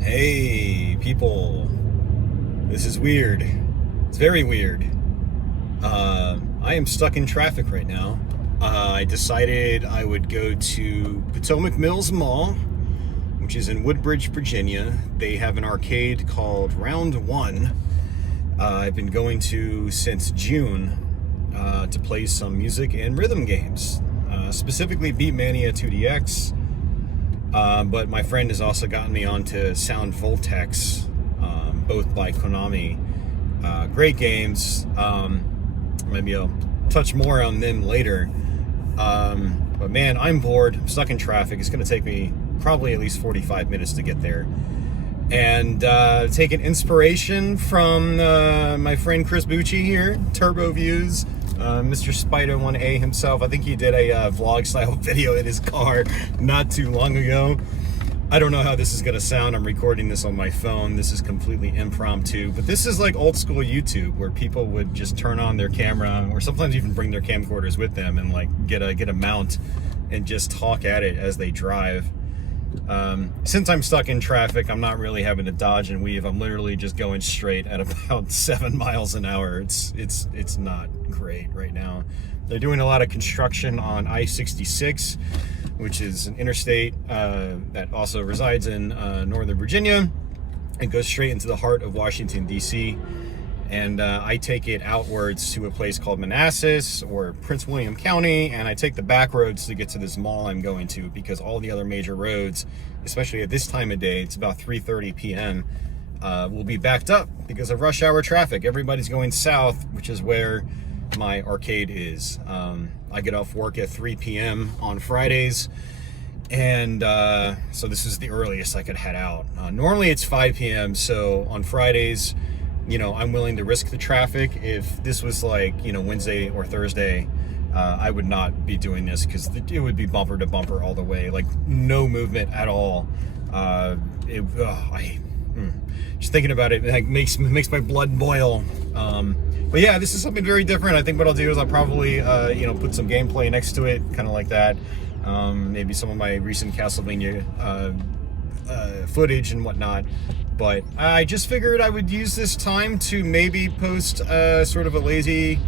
Hey, people. This is weird. It's very weird. I am stuck in traffic right now. I decided I would go to Potomac Mills Mall, which is in Woodbridge, Virginia. They have an arcade called Round One. I've been going to since June to play some music and rhythm games, specifically Beatmania 2DX. But my friend has also gotten me onto Sound Voltex, both by Konami. Great games. Maybe I'll touch more on them later. But man, I'm bored. I'm stuck in traffic. It's going to take me probably at least 45 minutes to get there. And taking inspiration from my friend Chris Bucci here, Turbo Views, Mr. Spider 1A himself. I think he did a vlog style video in his car not too long ago. I don't know how this is going to sound. I'm recording this on my phone. This is completely impromptu, but this is like old school YouTube where people would just turn on their camera or sometimes even bring their camcorders with them and like get a mount and just talk at it as they drive. Since I'm stuck in traffic, I'm not really having to dodge and weave. I'm literally just going straight at about 7 miles an hour. It's not great right now. They're doing a lot of construction on I-66, which is an interstate that also resides in Northern Virginia. It goes straight into the heart of Washington, D.C. And I take it outwards to a place called Manassas or Prince William County, and I take the back roads to get to this mall I'm going to, because all the other major roads, especially at this time of day, it's about 3:30 p.m., will be backed up because of rush hour traffic. Everybody's going south, which is where my arcade is. I get off work at 3 p.m. on Fridays, and so this is the earliest I could head out. Normally it's 5 p.m., so on Fridays, you know, I'm willing to risk the traffic. If this was like, you know, Wednesday or Thursday, I would not be doing this because it would be bumper to bumper all the way, like no movement at all. Just thinking about it, like makes my blood boil. But yeah, this is something very different. I think what I'll do is I'll probably, you know, put some gameplay next to it, kind of like that. Maybe some of my recent Castlevania footage and whatnot. But I just figured I would use this time to maybe post sort of a lazy,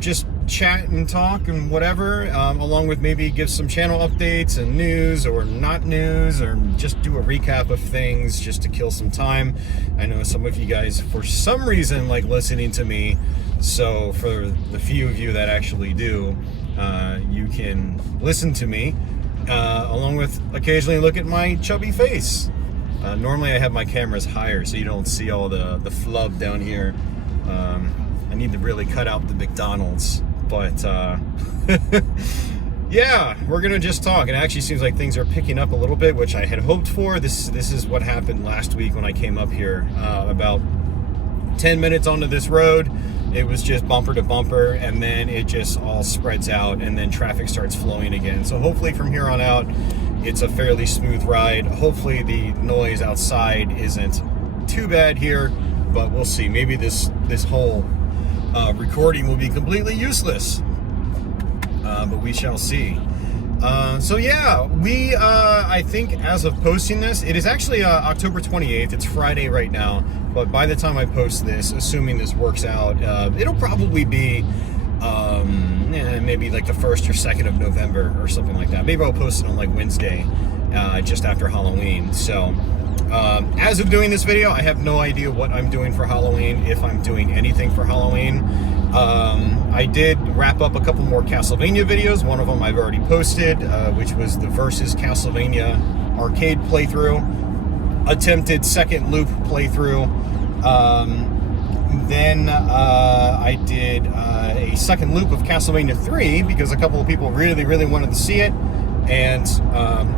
just chat and talk and whatever, along with maybe give some channel updates and news or not news, or just do a recap of things just to kill some time. I know some of you guys, for some reason, like listening to me. So for the few of you that actually do, you can listen to me, along with occasionally look at my chubby face. Normally I have my cameras higher so you don't see all the flub down here. I need to really cut out the McDonald's, but yeah, we're gonna just talk. It actually seems like things are picking up a little bit, which I had hoped for. This is what happened last week when I came up here. About 10 minutes onto this road, it was just bumper to bumper, and then it just all spreads out, and then traffic starts flowing again. So hopefully from here on out, it's a fairly smooth ride. Hopefully the noise outside isn't too bad here, but we'll see. Maybe this whole recording will be completely useless, but we shall see. So yeah, I think as of posting this, it is actually October 28th. It's Friday right now, but by the time I post this, assuming this works out, it'll probably be maybe like the 1st or 2nd of November or something like that. Maybe I'll post it on like Wednesday, just after Halloween. So as of doing this video, I have no idea what I'm doing for Halloween, if I'm doing anything for Halloween. I did wrap up a couple more Castlevania videos. One of them I've already posted, which was the Versus Castlevania arcade playthrough, attempted second loop playthrough. Then I did a second loop of Castlevania 3 because a couple of people really wanted to see it. And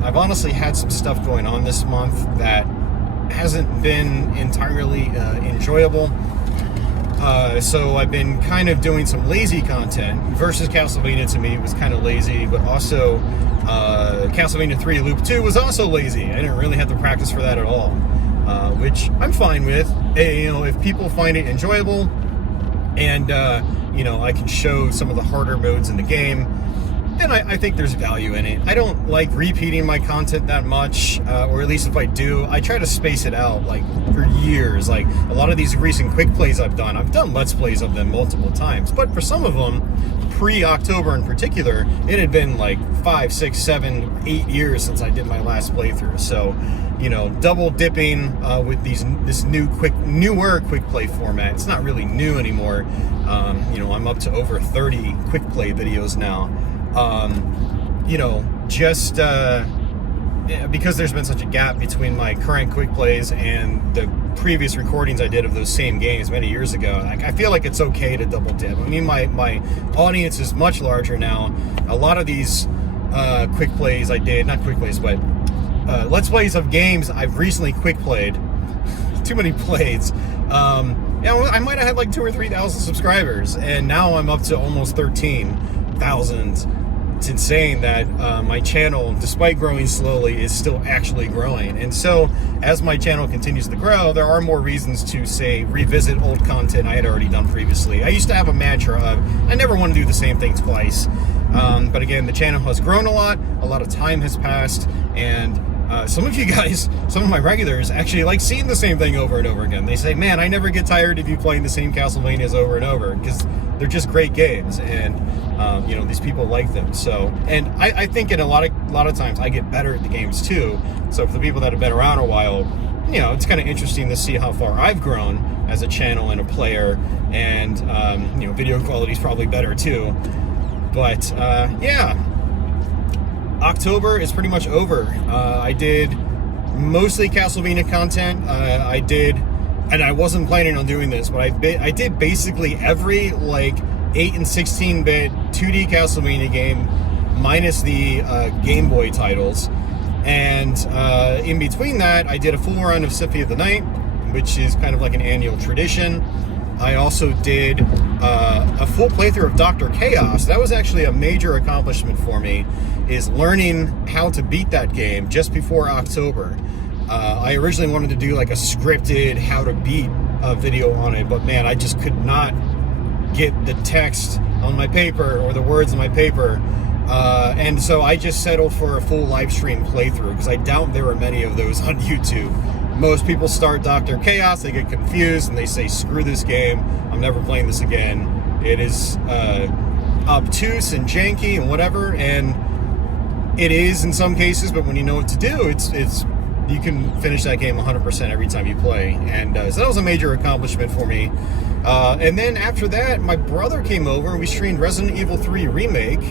I've honestly had some stuff going on this month that hasn't been entirely enjoyable. So I've been kind of doing some lazy content. Versus Castlevania to me was kind of lazy, but also Castlevania 3 Loop 2 was also lazy. I didn't really have to practice for that at all, which I'm fine with. You know, if people find it enjoyable and, you know, I can show some of the harder modes in the game, then I think there's value in it. I don't like repeating my content that much, or at least if I do, I try to space it out like for years. Like a lot of these recent quick plays I've done Let's Plays of them multiple times, but for some of them, pre-October in particular, it had been like 5, 6, 7, 8 years since I did my last playthrough. So, you know, double dipping with this newer quick play format. It's not really new anymore. You know, I'm up to over 30 quick play videos now. You know, just because there's been such a gap between my current quick plays and the previous recordings I did of those same games many years ago, I feel like it's okay to double dip. I mean, my audience is much larger now. A lot of these quick plays I did, not quick plays, but Let's Plays of games I've recently quick played. Too many plays. Yeah, I might have had like 2,000 or 3,000 subscribers, and now I'm up to almost 13,000. It's insane that my channel, despite growing slowly, is still actually growing. And so, as my channel continues to grow, there are more reasons to, say, revisit old content I had already done previously. I used to have a mantra of, I never want to do the same thing twice. But again, the channel has grown a lot of time has passed, and some of you guys, some of my regulars, actually like seeing the same thing over and over again. They say, man, I never get tired of you playing the same Castlevanias over and over, because they're just great games, and you know, these people like them. So, and I think in a lot of times I get better at the games too. So for the people that have been around a while, you know, it's kind of interesting to see how far I've grown as a channel and a player, and you know, video quality is probably better too. But yeah, October is pretty much over. I did mostly Castlevania content. I did, and I wasn't planning on doing this, but I did basically every like 8 and 16-bit 2D Castlevania game, minus the Game Boy titles. And in between that, I did a full run of Symphony of the Night, which is kind of like an annual tradition. I also did a full playthrough of Dr. Chaos. That was actually a major accomplishment for me, is learning how to beat that game just before October. I originally wanted to do like a scripted how to beat video on it, but man, I just could not get the text on my paper or the words on my paper. And so I just settled for a full live stream playthrough, because I doubt there are many of those on YouTube. Most people start Dr. Chaos, they get confused, and they say, screw this game, I'm never playing this again. It is obtuse and janky and whatever, and it is in some cases, but when you know what to do, it's you can finish that game 100% every time you play. And so that was a major accomplishment for me. And then after that, my brother came over and we streamed Resident Evil 3 Remake.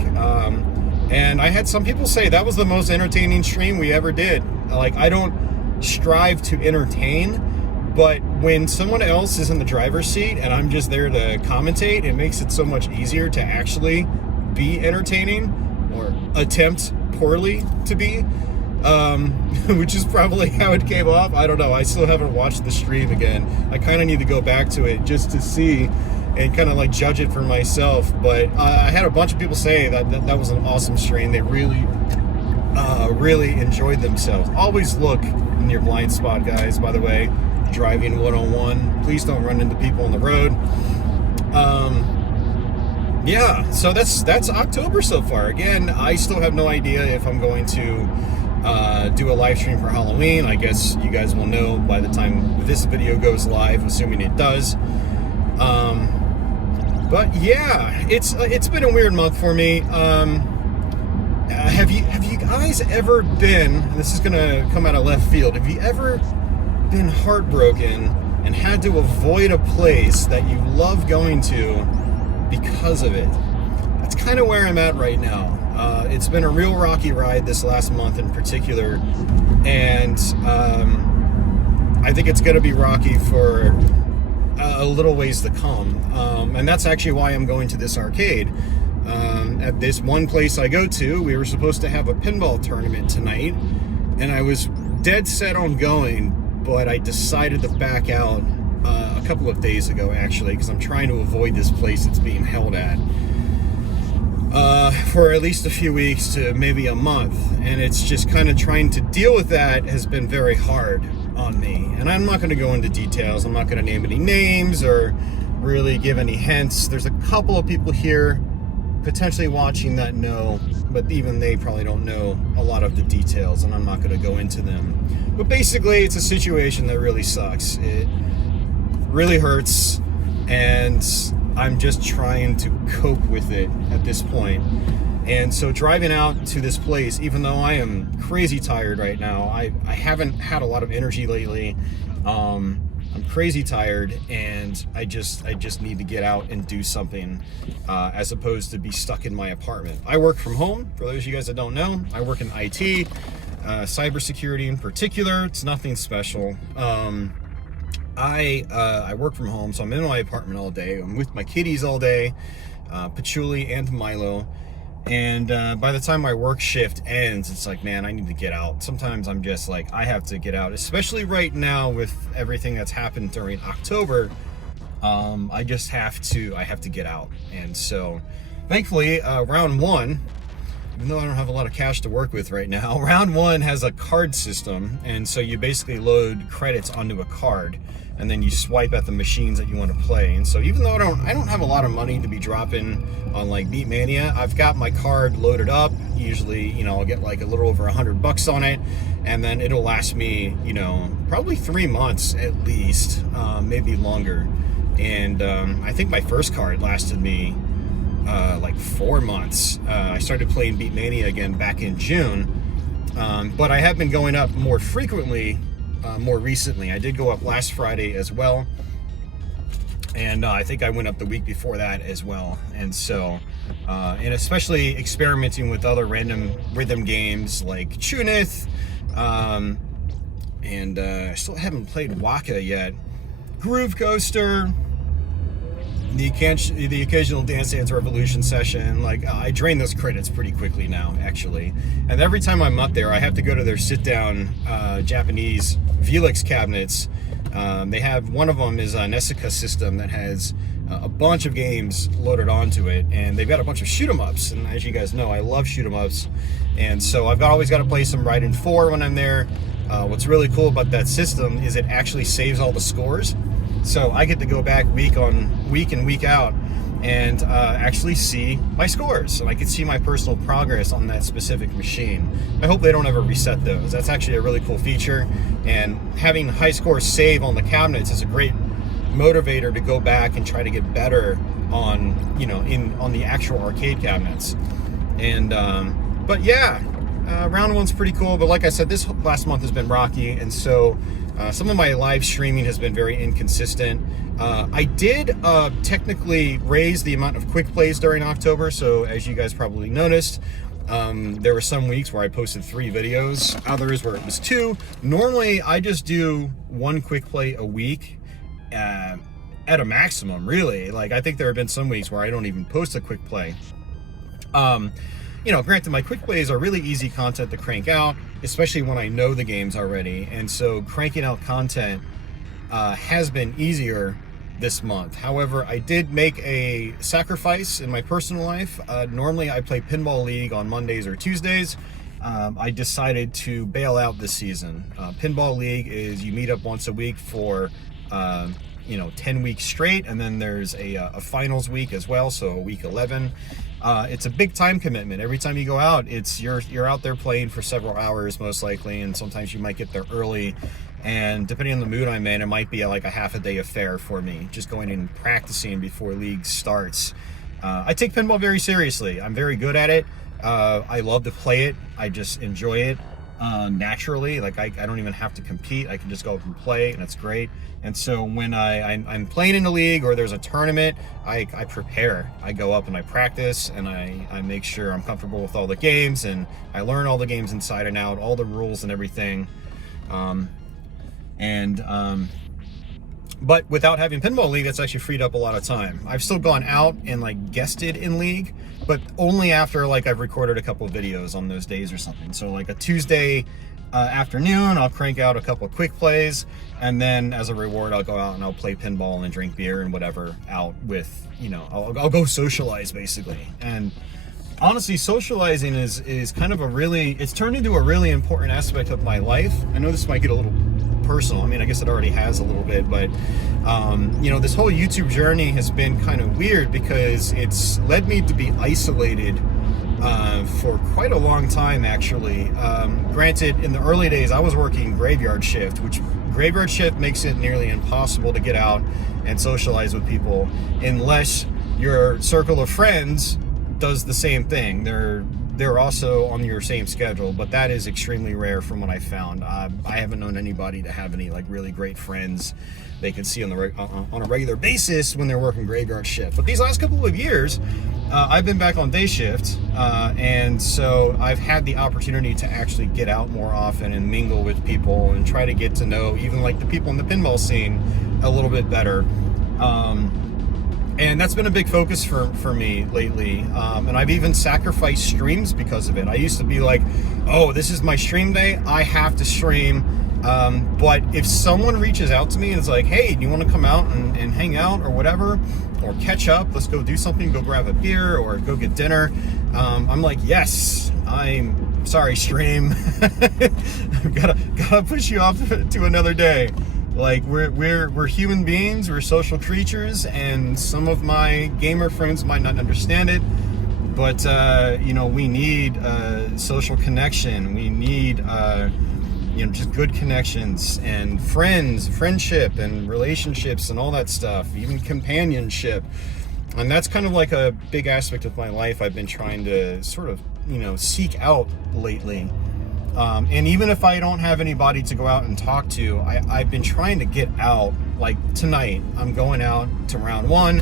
And I had some people say that was the most entertaining stream we ever did. Like, I don't strive to entertain, but when someone else is in the driver's seat and I'm just there to commentate, it makes it so much easier to actually be entertaining, or attempt poorly to be, which is probably how it came off. I don't know. I still haven't watched the stream again. I kind of need to go back to it just to see and kind of like judge it for myself. But I had a bunch of people say that was an awesome stream. They really enjoyed themselves. Always look in your blind spot, guys, by the way. Driving 101, please don't run into people on the road. Yeah, so that's October so far. Again, I still have no idea if I'm going to do a live stream for Halloween. I guess you guys will know by the time this video goes live, assuming it does. But yeah, it's been a weird month for me. Have you guys ever been, this is gonna come out of left field, have you ever been heartbroken and had to avoid a place that you love going to because of it? That's kind of where I'm at right now. It's been a real rocky ride this last month in particular, and I think it's going to be rocky for a little ways to come. And that's actually why I'm going to this arcade. At this one place I go to, we were supposed to have a pinball tournament tonight, and I was dead set on going, but I decided to back out a couple of days ago, actually, because I'm trying to avoid this place it's being held at for at least a few weeks to maybe a month. And it's just kind of trying to deal with that has been very hard on me. And I'm not going to go into details. I'm not going to name any names or really give any hints. There's a couple of people here potentially watching that know, but even they probably don't know a lot of the details, and I'm not going to go into them. But basically, it's a situation that really sucks. It really hurts, and I'm just trying to cope with it at this point. And so driving out to this place, even though I am crazy tired right now, I haven't had a lot of energy lately. I'm crazy tired, and I just need to get out and do something, as opposed to be stuck in my apartment. I work from home. For those of you guys that don't know, I work in IT, cybersecurity in particular. It's nothing special. I work from home, so I'm in my apartment all day. I'm with my kitties all day, Patchouli and Milo. And by the time my work shift ends, it's like, man, I need to get out. Sometimes I'm just like, I have to get out, especially right now with everything that's happened during October. I have to get out. And so thankfully, round one, even though I don't have a lot of cash to work with right now, round one has a card system. And so you basically load credits onto a card, and then you swipe at the machines that you want to play. And so even though I don't have a lot of money to be dropping on like Beat Mania, I've got my card loaded up. Usually, I'll get like a little over $100 on it, and then it'll last me, probably 3 months at least, maybe longer. And I think my first card lasted me like 4 months. I started playing Beat Mania again back in June, but I have been going up more frequently more recently. I did go up last Friday as well, and I think I went up the week before that as well. And so and especially experimenting with other random rhythm games like Chunith, and I still haven't played Waka yet, Groove Coaster, the occasional Dance Dance Revolution session. Like, I drain those credits pretty quickly now, actually. And every time I'm up there, I have to go to their sit-down Japanese Velix cabinets. They have, one of them is a Nessica system that has a bunch of games loaded onto it, and they've got a bunch of shoot-em-ups. And as you guys know, I love shoot-em-ups. And so I've always got to play some Raiden 4 when I'm there. What's really cool about that system is it actually saves all the scores. So I get to go back week and week out and actually see my scores. And I can see my personal progress on that specific machine. I hope they don't ever reset those. That's actually a really cool feature. And having high scores save on the cabinets is a great motivator to go back and try to get better on, on the actual arcade cabinets. And, but yeah, round one's pretty cool. But like I said, this last month has been rocky. And so some of my live streaming has been very inconsistent. I did technically raise the amount of quick plays during October, so as you guys probably noticed, there were some weeks where I posted 3 videos, others where it was 2. Normally, I just do 1 quick play a week at a maximum, really. Like, I think there have been some weeks where I don't even post a quick play. Granted, my quick plays are really easy content to crank out, especially when I know the games already. And so cranking out content has been easier this month. However, I did make a sacrifice in my personal life. Normally, I play Pinball League on Mondays or Tuesdays. I decided to bail out this season. Pinball League is you meet up once a week for 10 weeks straight, and then there's a finals week as well, so week 11. It's a big time commitment. Every time you go out, you're out there playing for several hours most likely, and sometimes you might get there early. And depending on the mood I'm in, it might be like a half a day affair for me, just going in and practicing before league starts. I take pinball very seriously. I'm very good at it. I love to play it. I just enjoy it naturally. Like, I don't even have to compete. I can just go up and play, and it's great. And so when I'm playing in a league or there's a tournament, I prepare. I go up and I practice, and I make sure I'm comfortable with all the games, and I learn all the games inside and out, all the rules and everything. But without having Pinball League, that's actually freed up a lot of time. I've still gone out and like guested in League, but only after like I've recorded a couple of videos on those days or something. So like a Tuesday afternoon, I'll crank out a couple of quick plays, and then as a reward, I'll go out and I'll play pinball and drink beer and whatever out with, I'll go socialize basically. And honestly, socializing is kind of it's turned into a really important aspect of my life. I know this might get a little personal. I mean, I guess it already has a little bit, but you know, this whole YouTube journey has been kind of weird because it's led me to be isolated for quite a long time, actually. Granted, in the early days, I was working graveyard shift, which graveyard shift makes it nearly impossible to get out and socialize with people unless your circle of friends does the same thing. They're also on your same schedule, but that is extremely rare from what I found. I haven't known anybody to have any like really great friends they could see on a regular basis when they're working graveyard shift. But these last couple of years, I've been back on day shift, and so I've had the opportunity to actually get out more often and mingle with people and try to get to know even like the people in the pinball scene a little bit better. And that's been a big focus for me lately. And I've even sacrificed streams because of it. I used to be like, oh, this is my stream day, I have to stream. But if someone reaches out to me and is like, hey, do you want to come out and hang out or whatever, or catch up, let's go do something, go grab a beer or go get dinner, I'm like, yes. I'm sorry, stream. gotta push you off to another day. Like, we're human beings, we're social creatures, and some of my gamer friends might not understand it, but you know, we need social connection. We need you know, just good connections and friendship and relationships and all that stuff, even companionship. And that's kind of like a big aspect of my life I've been trying to sort of, you know, seek out lately. And even if I don't have anybody to go out and talk to, I've been trying to get out. Like tonight, I'm going out to round one.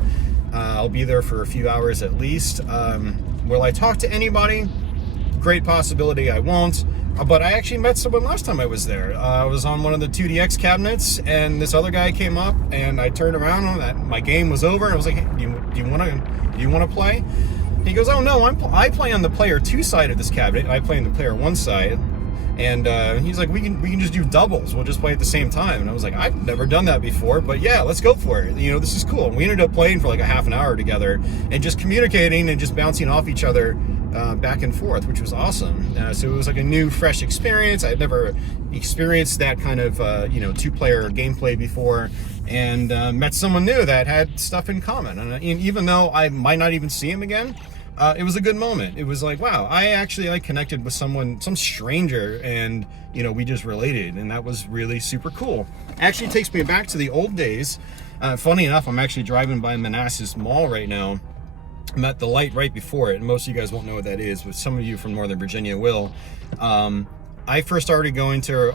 I'll be there for a few hours at least. Will I talk to anybody? Great possibility I won't. But I actually met someone last time I was there. I was on one of the 2DX cabinets, and this other guy came up, and I turned around, and my game was over, and I was like, hey, do you want to play? He goes, oh no, I play on the player 2 side of this cabinet. I play on the player 1 side. And he's like, we can just do doubles. We'll just play at the same time. And I was like, I've never done that before, but yeah, let's go for it. You know, this is cool. And we ended up playing for like a half an hour together and just communicating and just bouncing off each other back and forth, which was awesome. So it was like a new, fresh experience. I'd never experienced that kind of, you know, 2-player gameplay before, and met someone new that had stuff in common. And even though I might not even see him again, it was a good moment. It was like, wow, I connected with some stranger, and, you know, we just related, and that was really super cool. Actually takes me back to the old days. Funny enough, I'm actually driving by Manassas Mall right now. I'm at the light right before it, and most of you guys won't know what that is, but some of you from Northern Virginia will. I first started going to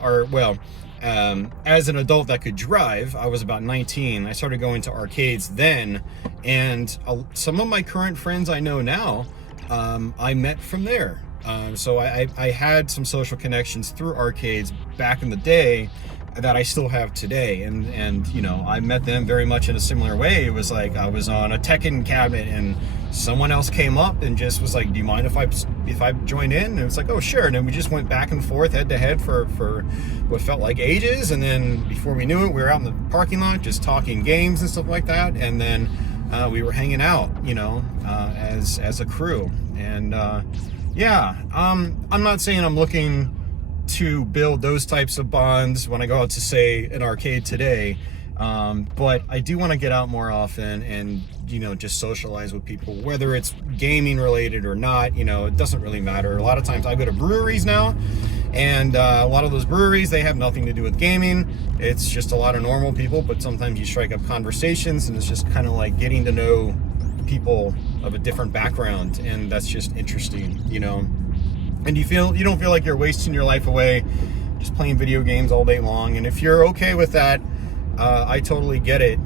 as an adult that could drive, I was about 19. I started going to arcades then, and some of my current friends I know now, I met from there. So I had some social connections through arcades back in the day that I still have today, and you know, I met them very much in a similar way. It was like I was on a Tekken cabinet, and someone else came up and just was like, do you mind if I join in? And it was like, oh sure. And then we just went back and forth, head to head for what felt like ages, and then before we knew it, we were out in the parking lot just talking games and stuff like that, and then we were hanging out, you know, as a crew. And yeah, I'm not saying I'm looking to build those types of bonds when I go out to, say, an arcade today, but I do want to get out more often and, you know, just socialize with people, whether it's gaming related or not. You know, it doesn't really matter. A lot of times I go to breweries now, and a lot of those breweries, they have nothing to do with gaming. It's just a lot of normal people, but sometimes you strike up conversations, and it's just kind of like getting to know people of a different background, and that's just interesting, you know. And you don't feel like you're wasting your life away just playing video games all day long. And if you're okay with that, I totally get it.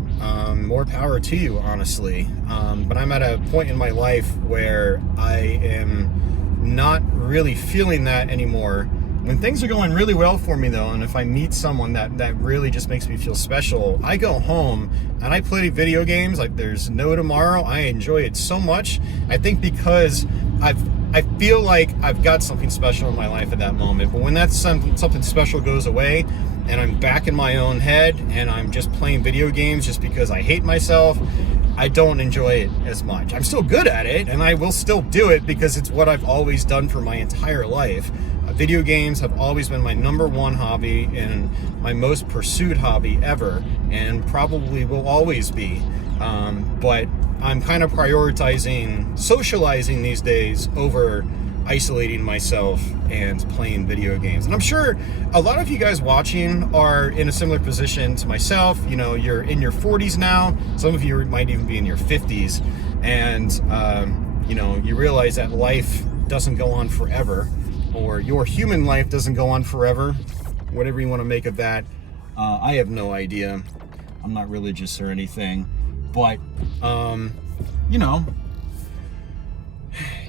More power to you, honestly. But I'm at a point in my life where I am not really feeling that anymore. When things are going really well for me, though, and if I meet someone that really just makes me feel special, I go home and I play video games like there's no tomorrow. I enjoy it so much. I think because I feel like I've got something special in my life at that moment. But when that something special goes away, and I'm back in my own head, and I'm just playing video games just because I hate myself, I don't enjoy it as much. I'm still good at it, and I will still do it because it's what I've always done for my entire life. Video games have always been my number one hobby and my most pursued hobby ever, and probably will always be. But I'm kind of prioritizing socializing these days over isolating myself and playing video games. And I'm sure a lot of you guys watching are in a similar position to myself. You know, you're in your 40s now. Some of you might even be in your 50s. And, you know, you realize that life doesn't go on forever, or your human life doesn't go on forever, whatever you want to make of that. I have no idea. I'm not religious or anything, but, you know,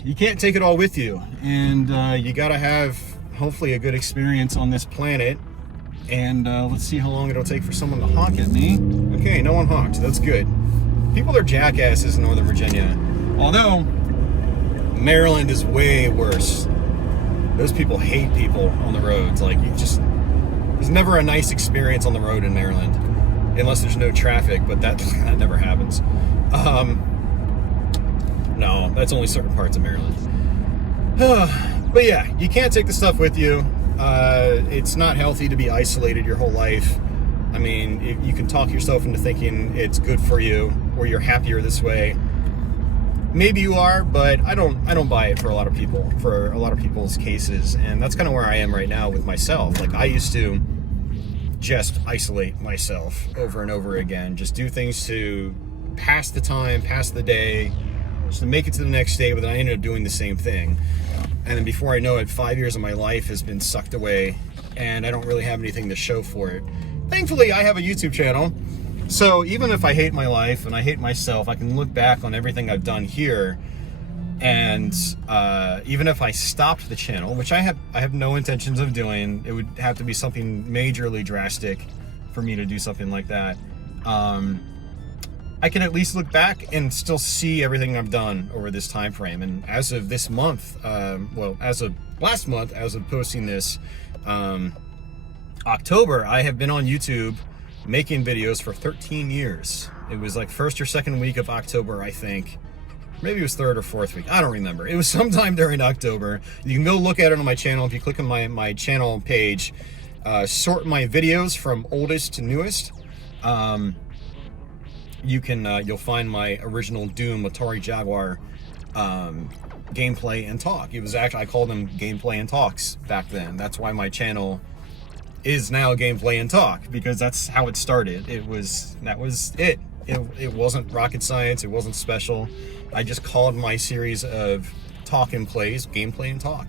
you can't take it all with you, and you gotta have hopefully a good experience on this planet. And let's see how long it'll take for someone to honk at me. Okay, no one honked. That's good. People are jackasses in Northern Virginia, although Maryland is way worse. Those people hate people on the roads. Like, there's never a nice experience on the road in Maryland, unless there's no traffic, but that never happens. No, that's only certain parts of Maryland. But yeah, you can't take the stuff with you. It's not healthy to be isolated your whole life. I mean, you can talk yourself into thinking it's good for you, or you're happier this way. Maybe you are, but I don't buy it for a lot of people, for a lot of people's cases. And that's kind of where I am right now with myself. Like, I used to just isolate myself over and over again, just do things to pass the time, pass the day, just to make it to the next day, but then I ended up doing the same thing. And then before I know it, 5 years of my life has been sucked away, and I don't really have anything to show for it. Thankfully, I have a YouTube channel, so even if I hate my life and I hate myself, I can look back on everything I've done here, and even if I stopped the channel, which I have no intentions of doing, it would have to be something majorly drastic for me to do something like that. I can at least look back and still see everything I've done over this time frame. And as of this month, well, as of last month, as of posting this, October, I have been on YouTube making videos for 13 years. It was like first or second week of October, I think. Maybe it was third or fourth week. I don't remember. It was sometime during October. You can go look at it on my channel. If you click on my channel page, sort my videos from oldest to newest. You'll find my original Doom Atari Jaguar gameplay and talk. It was actually, I called them gameplay and talks back then. That's why my channel is now gameplay and talk, because that's how it started. That was it. It wasn't rocket science. It wasn't special. I just called my series of talk and plays gameplay and talk.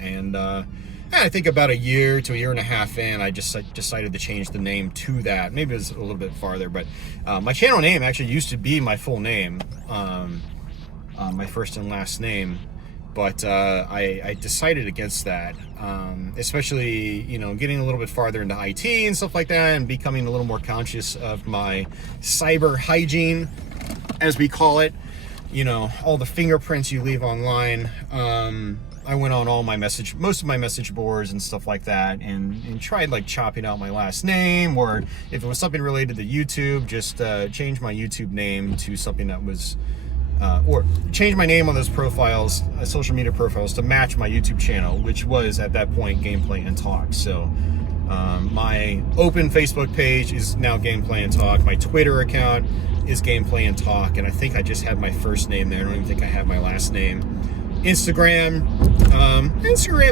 And I think about a year to a year and a half in, I just decided to change the name to that. Maybe it was a little bit farther, but my channel name actually used to be my full name, my first and last name. But I decided against that, especially, you know, getting a little bit farther into IT and stuff like that, and becoming a little more conscious of my cyber hygiene, as we call it. You know, all the fingerprints you leave online. I went on most of my message boards and stuff like that, and tried like chopping out my last name, or if it was something related to YouTube, just change my YouTube name to something that was, or change my name on those profiles, social media profiles, to match my YouTube channel, which was at that point Gameplay and Talk. So my open Facebook page is now Gameplay and Talk. My Twitter account is Gameplay and Talk, and I think I just have my first name there. I don't even think I have my last name. Instagram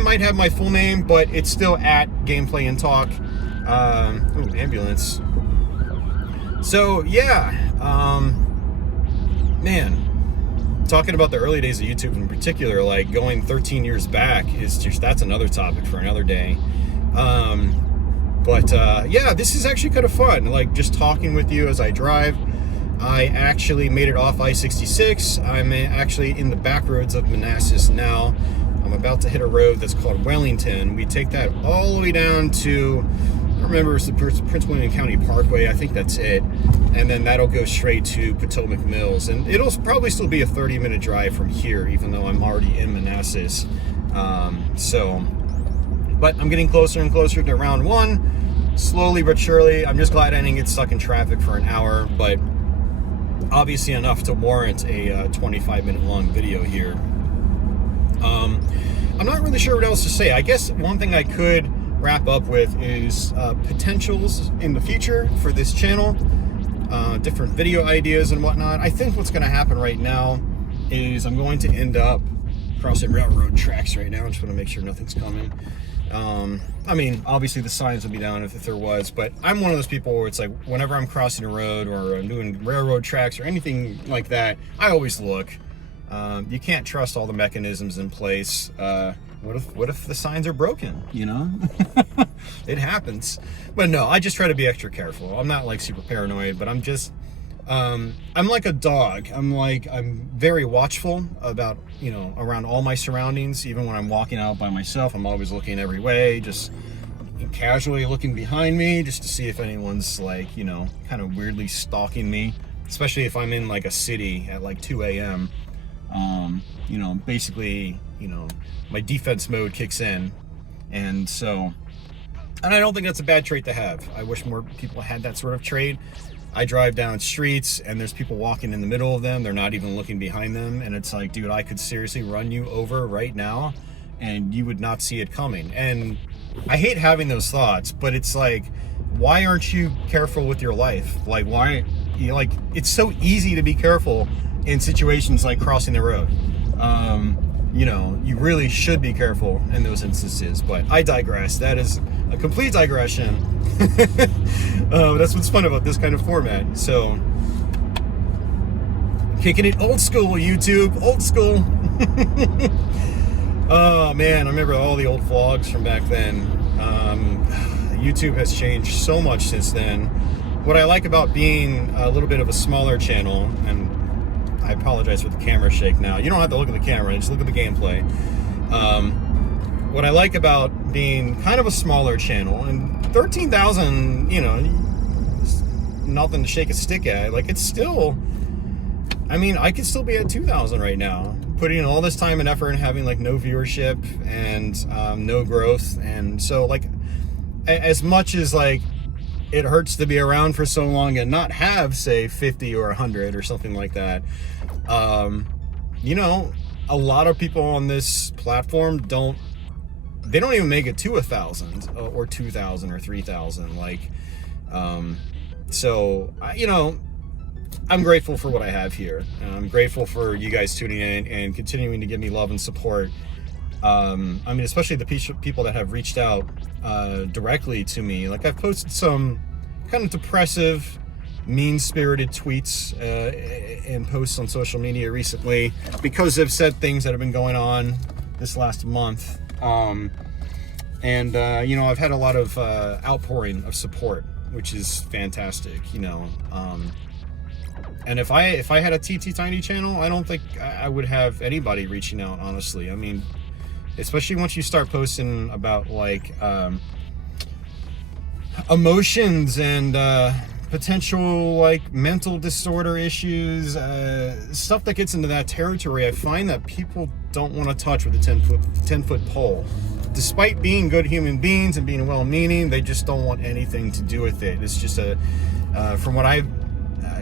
might have my full name, but it's still at Gameplay and Talk. Ooh, ambulance. So yeah, man, talking about the early days of YouTube in particular, like going 13 years back, that's another topic for another day. But yeah, this is actually kind of fun, like just talking with you as I drive. I actually made it off I-66. I'm actually in the back roads of Manassas now. I'm about to hit a road that's called Wellington. We take that all the way down to, I don't remember, it's the Prince William County Parkway. I think that's it. And then that'll go straight to Potomac Mills. And it'll probably still be a 30-minute drive from here, even though I'm already in Manassas. But I'm getting closer and closer to round one, slowly but surely. I'm just glad I didn't get stuck in traffic for an hour, but obviously enough to warrant a 25-minute long video here. I'm not really sure what else to say. I guess one thing I could wrap up with is potentials in the future for this channel, different video ideas and whatnot. I think what's going to happen right now is I'm going to end up crossing railroad tracks right now. I just want to make sure nothing's coming. I mean, obviously the signs would be down if there was, but I'm one of those people where it's like whenever I'm crossing a road or I'm doing railroad tracks or anything like that, I always look. You can't trust all the mechanisms in place. What if the signs are broken, you know? It happens. But no, I just try to be extra careful. I'm not like super paranoid, but I'm just, I'm like a dog. I'm very watchful about, you know, around all my surroundings. Even when I'm walking out by myself, I'm always looking every way, just casually looking behind me just to see if anyone's like, you know, kind of weirdly stalking me, especially if I'm in like a city at like 2 a.m. You know, basically, you know, my defense mode kicks in. And so, and I don't think that's a bad trait to have. I wish more people had that sort of trait. I drive down streets and there's people walking in the middle of them. They're not even looking behind them. And it's like, dude, I could seriously run you over right now and you would not see it coming. And I hate having those thoughts, but it's like, why aren't you careful with your life? Like, why, you know, like, it's so easy to be careful in situations like crossing the road. You know, you really should be careful in those instances, but I digress. That is a complete digression. That's what's fun about this kind of format. So, kicking it old school, YouTube, old school. Oh man, I remember all the old vlogs from back then. YouTube has changed so much since then. What I like about being a little bit of a smaller channel, and I apologize for the camera shake now. You don't have to look at the camera, just look at the gameplay. What I like about being kind of a smaller channel, and 13,000, you know, nothing to shake a stick at. Like, it's still, I mean, I could still be at 2,000 right now, putting in all this time and effort and having like no viewership and no growth. And so like, as much as like it hurts to be around for so long and not have, say, 50 or 100 or something like that, you know, a lot of people on this platform don't even make it to 1,000 or 2,000 or 3,000. Like, so, you know, I'm grateful for what I have here. I'm grateful for you guys tuning in and continuing to give me love and support. I mean, especially the people that have reached out directly to me. Like, I've posted some kind of depressive, mean-spirited tweets and posts on social media recently because they've said things that have been going on this last month. You know, I've had a lot of outpouring of support, which is fantastic, you know. And if I had a TT Tiny channel, I don't think I would have anybody reaching out, honestly. I mean, especially once you start posting about like emotions and potential like mental disorder issues, stuff that gets into that territory, I find that people don't want to touch with a 10-foot pole. Despite being good human beings and being well-meaning, they just don't want anything to do with it. It's just from what I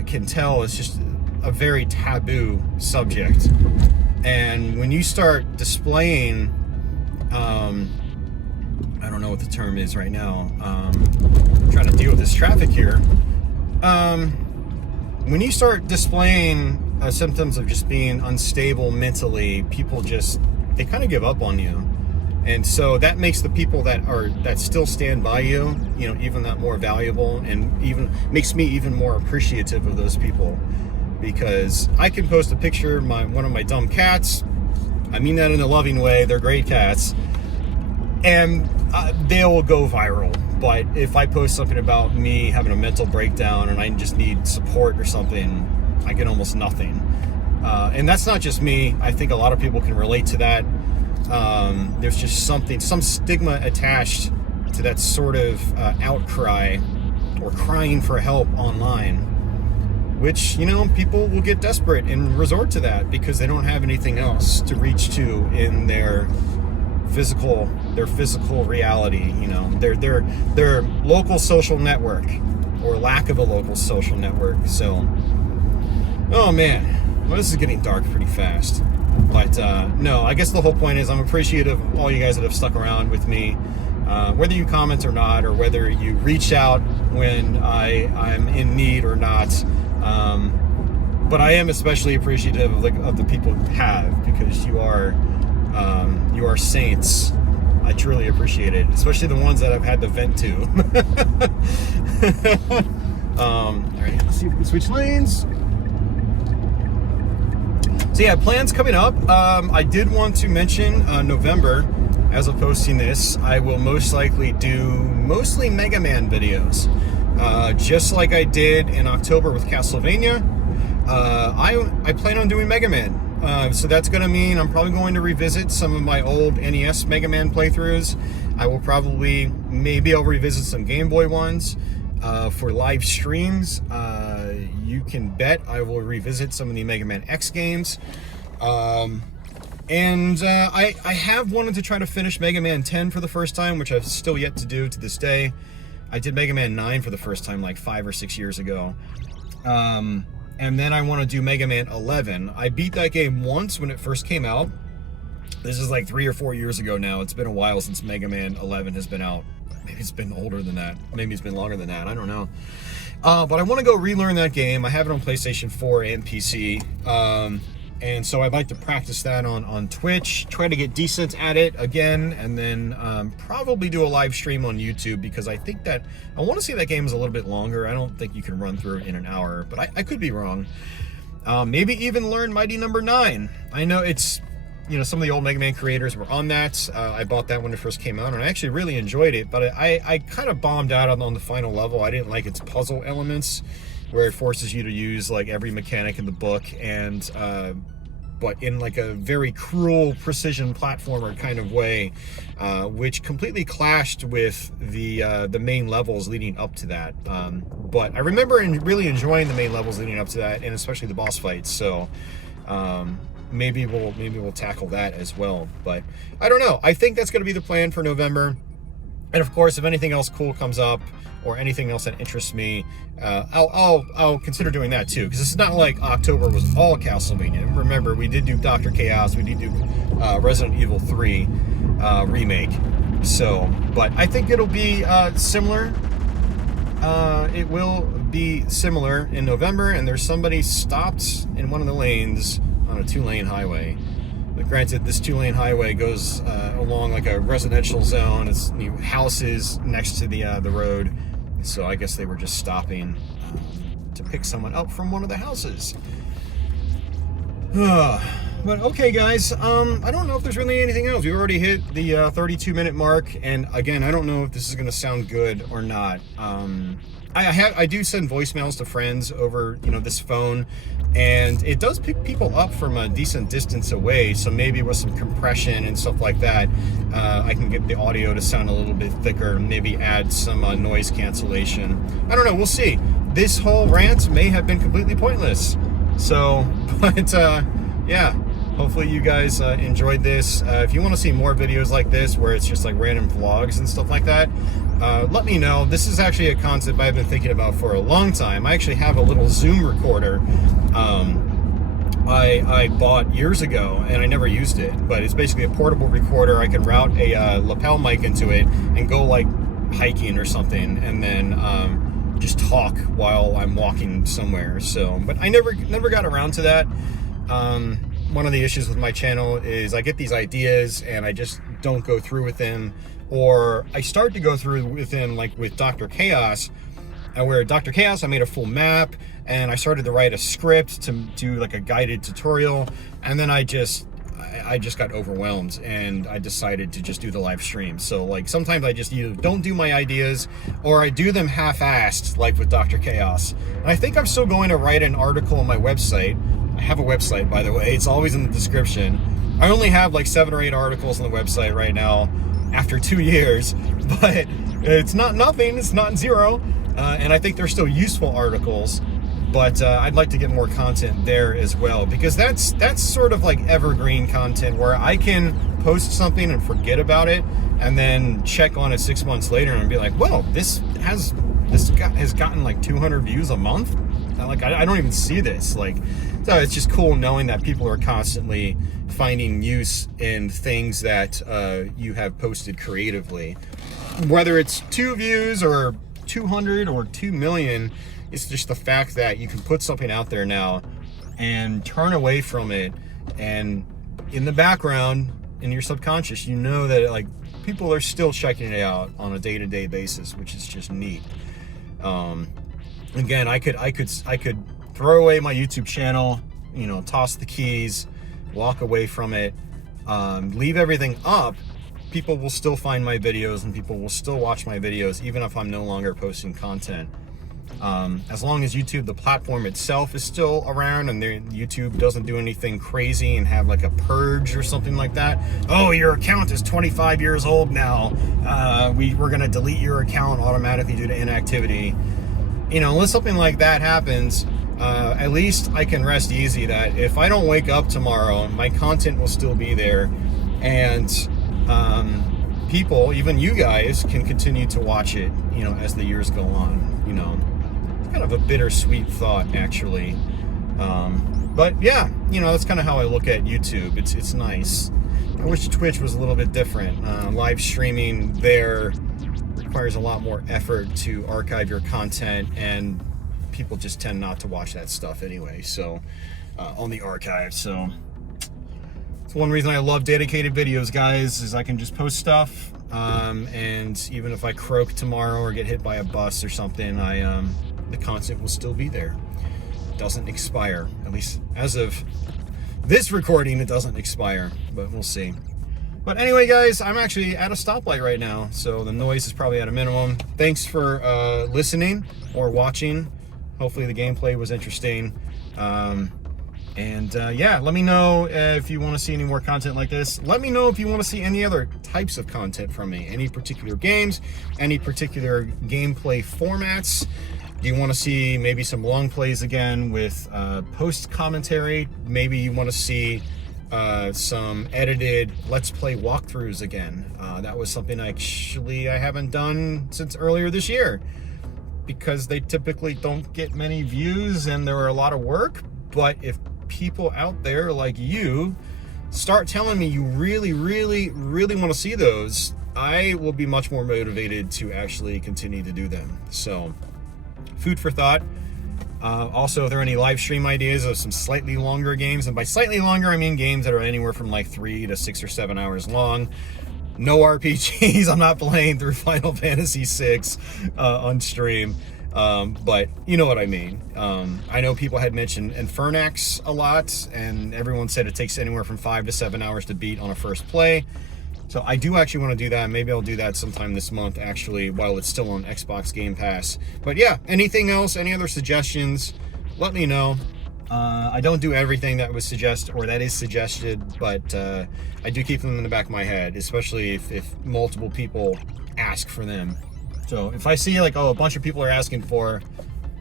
can tell, it's just a very taboo subject. And when you start displaying, I don't know what the term is right now, I'm trying to deal with this traffic here. When you start displaying symptoms of just being unstable mentally, people they kind of give up on you. And so that makes the people that still stand by you, you know, even that more valuable, and even makes me even more appreciative of those people, because I can post a picture of one of my dumb cats. I mean that in a loving way. They're great cats, and they will go viral. But if I post something about me having a mental breakdown and I just need support or something, I get almost nothing. And that's not just me. I think a lot of people can relate to that. There's just some stigma attached to that sort of outcry or crying for help online, which, you know, people will get desperate and resort to that because they don't have anything else to reach to in their physical reality, you know, their local social network or lack of a local social network. So, oh man, well, this is getting dark pretty fast. But no, I guess the whole point is I'm appreciative of all you guys that have stuck around with me, whether you comment or not, or whether you reach out when I'm in need or not. But I am especially appreciative of the people who have, because you are saints. I truly appreciate it, especially the ones that I've had to vent to. All right, let's see if we can switch lanes. So yeah, plans coming up. I did want to mention November, as of posting this, I will most likely do mostly Mega Man videos. Just like I did in October with Castlevania, I plan on doing Mega Man. So that's going to mean I'm probably going to revisit some of my old NES Mega Man playthroughs. I will probably, maybe I'll revisit some Game Boy ones. For live streams, you can bet I will revisit some of the Mega Man X games. And I have wanted to try to finish Mega Man 10 for the first time, which I've still yet to do to this day. I did Mega Man 9 for the first time like 5 or 6 years ago. And then I want to do Mega Man 11. I beat that game once when it first came out. This is like 3 or 4 years ago now. It's been a while since Mega Man 11 has been out. Maybe it's been older than that. Maybe it's been longer than that. I don't know. But I want to go relearn that game. I have it on PlayStation 4 and PC. And so I'd like to practice that on Twitch, try to get decent at it again, and then probably do a live stream on YouTube, because I think that, I want to see that game is a little bit longer. I don't think you can run through it in an hour, but I could be wrong. Maybe even learn Mighty Number 9. I know it's, you know, some of the old Mega Man creators were on that. I bought that when it first came out, and I actually really enjoyed it, but I kind of bombed out on the final level. I didn't like its puzzle elements, where it forces you to use like every mechanic in the book, and but in like a very cruel precision platformer kind of way, which completely clashed with the main levels leading up to that. But I remember really enjoying the main levels leading up to that, and especially the boss fights. So maybe we'll tackle that as well. But I don't know. I think that's going to be the plan for November. And of course, if anything else cool comes up, or anything else that interests me, I'll consider doing that too. Because it's not like October was all Castlevania. Remember, we did do Dr. Chaos, we did do Resident Evil 3 remake. So, but I think it'll be similar. It will be similar in November, and there's somebody stopped in one of the lanes on a 2-lane highway. But granted, this 2-lane highway goes along like a residential zone. It's houses next to the road. So I guess they were just stopping to pick someone up from one of the houses. But okay, guys, I don't know if there's really anything else. We've already hit the 32-minute mark, and again, I don't know if this is going to sound good or not. I do send voicemails to friends over, you know, this phone, and it does pick people up from a decent distance away. So maybe with some compression and stuff like that, I can get the audio to sound a little bit thicker. Maybe add some noise cancellation. I don't know. We'll see. This whole rant may have been completely pointless. So, but yeah. Hopefully you guys enjoyed this. If you want to see more videos like this, where it's just like random vlogs and stuff like that, let me know. This is actually a concept I've been thinking about for a long time. I actually have a little Zoom recorder I bought years ago, and I never used it. But it's basically a portable recorder. I can route a lapel mic into it and go like hiking or something, and then just talk while I'm walking somewhere. So, but I never got around to that. One of the issues with my channel is I get these ideas and I just don't go through with them, or I start to go through with them, like with Dr. Chaos, where Dr. Chaos, I made a full map and I started to write a script to do like a guided tutorial, and then I just got overwhelmed and I decided to just do the live stream. So like sometimes I just either don't do my ideas, or I do them half-assed, like with Dr. Chaos. And I think I'm still going to write an article on my website. I have a website, by the way. It's always in the description. I only have like 7 or 8 articles on the website right now after 2 years, but it's not nothing. It's not zero. And I think they're still useful articles, but I'd like to get more content there as well, because that's sort of like evergreen content, where I can post something and forget about it, and then check on it 6 months later and be like, well, this has gotten like 200 views a month. Like, I don't even see this. Like, so it's just cool knowing that people are constantly finding use in things that you have posted creatively. Whether it's 2 views or 200 or 2 million, it's just the fact that you can put something out there now and turn away from it, and in the background, in your subconscious, you know that like people are still checking it out on a day-to-day basis, which is just neat. Again, I could throw away my YouTube channel, you know, toss the keys, walk away from it, leave everything up. People will still find my videos and people will still watch my videos even if I'm no longer posting content. As long as YouTube, the platform itself, is still around and YouTube doesn't do anything crazy and have like a purge or something like that. Oh, your account is 25 years old now. We're gonna delete your account automatically due to inactivity. You know, unless something like that happens, at least I can rest easy that if I don't wake up tomorrow, my content will still be there, and people, even you guys, can continue to watch it, you know, as the years go on. You know, it's kind of a bittersweet thought, actually. But yeah, you know, that's kind of how I look at YouTube. It's nice. I wish Twitch was a little bit different. Live streaming there requires a lot more effort to archive your content, and people just tend not to watch that stuff anyway. So on the archive, so it's one reason I love dedicated videos, guys, is I can just post stuff, and even if I croak tomorrow or get hit by a bus or something, the content will still be there. It doesn't expire, at least as of this recording. It doesn't expire, but we'll see. But anyway, guys, I'm actually at a stoplight right now, so the noise is probably at a minimum. Thanks for listening or watching. Hopefully the gameplay was interesting. Yeah, let me know if you want to see any more content like this. Let me know if you want to see any other types of content from me. Any particular games, any particular gameplay formats. Do you want to see maybe some long plays again with post commentary? Maybe you want to see some edited Let's Play walkthroughs again. That was something I haven't done since earlier this year, because they typically don't get many views and there are a lot of work. But if people out there like you start telling me you really want to see those, I will be much more motivated to actually continue to do them. So, food for thought. Also, if there are any live stream ideas of some slightly longer games, and by slightly longer I mean games that are anywhere from like 3 to 6 or 7 hours long. No RPGs. I'm not playing through Final Fantasy VI on stream. But you know what I mean. I know people had mentioned Infernax a lot, and everyone said it takes anywhere from 5 to 7 hours to beat on a first play. So I do actually want to do that. Maybe I'll do that sometime this month, actually, while it's still on Xbox Game Pass. But yeah, anything else, any other suggestions, let me know. I don't do everything that was suggested or that is suggested, but I do keep them in the back of my head, especially if multiple people ask for them. So if I see like, oh, a bunch of people are asking for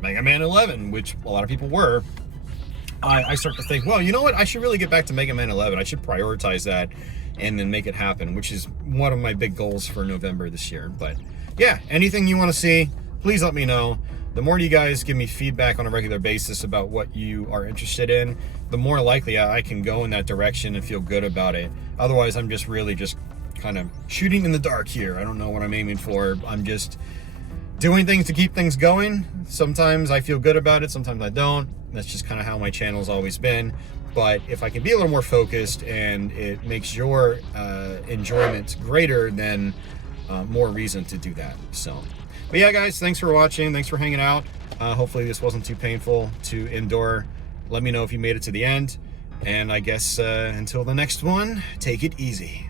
Mega Man 11, which a lot of people were, I start to think, well, you know what? I should really get back to Mega Man 11. I should prioritize that and then make it happen, which is one of my big goals for November this year. But yeah, anything you want to see, please let me know. The more you guys give me feedback on a regular basis about what you are interested in, the more likely I can go in that direction and feel good about it. Otherwise, I'm just really just kind of shooting in the dark here. I don't know what I'm aiming for. I'm just doing things to keep things going. Sometimes I feel good about it, sometimes I don't. That's just kind of how my channel's always been. But if I can be a little more focused and it makes your enjoyment greater, then more reason to do that. So, but yeah, guys, thanks for watching. Thanks for hanging out. Hopefully this wasn't too painful to endure. Let me know if you made it to the end. And I guess until the next one, take it easy.